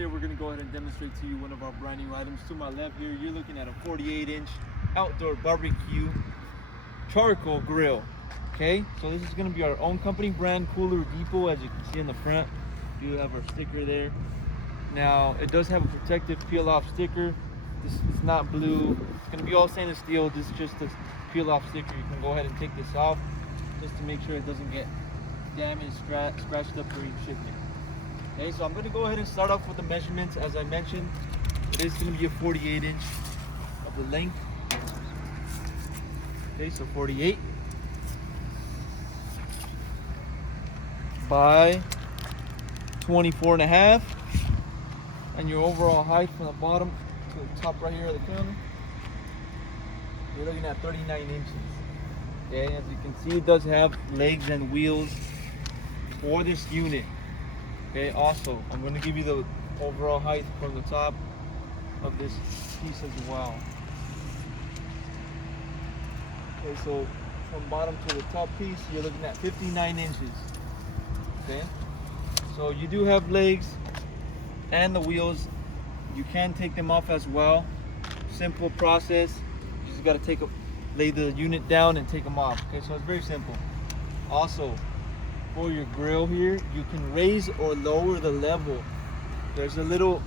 today we're going to go ahead and demonstrate to you one of our brand new items. To my left here, you're looking at a 48-inch outdoor barbecue charcoal grill. Okay, so this is going to be our own company brand, Cooler Depot, as you can see in the front. You have our sticker there. Now, it does have a protective peel-off sticker. This is not blue. It's going to be all stainless steel. This is just a peel-off sticker. You can go ahead and take this off just to make sure it doesn't get damaged, scratched up during shipment. Okay, so I'm going to go ahead and start off with the measurements. As I mentioned, it is going to be a 48-inch of the length. Okay, so 48 by 24.5, and your overall height from the bottom to the top right here of the counter, you're looking at 39 inches. Okay, as you can see, it does have legs and wheels for this unit. Okay, also, I'm going to give you the overall height from the top of this piece as well. Okay, so from bottom to the top piece, you're looking at 59 inches. Okay, so you do have legs and the wheels. You can take them off as well. Simple process. You just got to lay the unit down and take them off. Okay, so it's very simple. Also, for your grill here, you can raise or lower the level. There's a little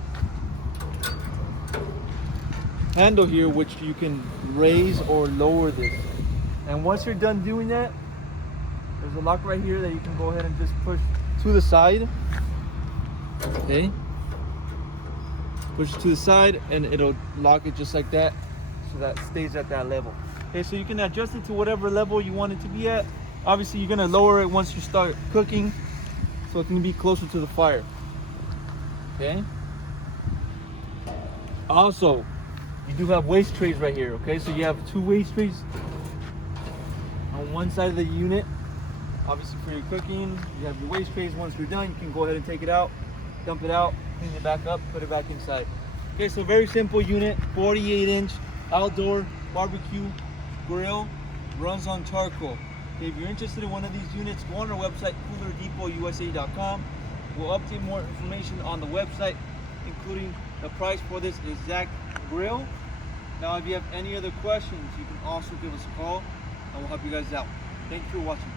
handle here which you can raise or lower this. And once you're done doing that, there's a lock right here that you can go ahead and just push to the side. Okay, push it to the side and it'll lock it just like that, so that stays at that level. Okay, so you can adjust it to whatever level you want it to be at. Obviously, you're gonna lower it once you start cooking, so it can be closer to the fire. Okay. Also, you do have waste trays right here. Okay, so you have 2 waste trays on one side of the unit. Obviously, for your cooking, you have your waste trays. Once you're done, you can go ahead and take it out, dump it out, clean it back up, put it back inside. Okay, so very simple unit, 48-inch outdoor barbecue grill, runs on charcoal. Okay, if you're interested in one of these units, go on our website, coolerdepot.usa.com. We'll update more information on the website, including the price for this exact grill. Now, if you have any other questions, you can also give us a call and we'll help you guys out. Thank you for watching.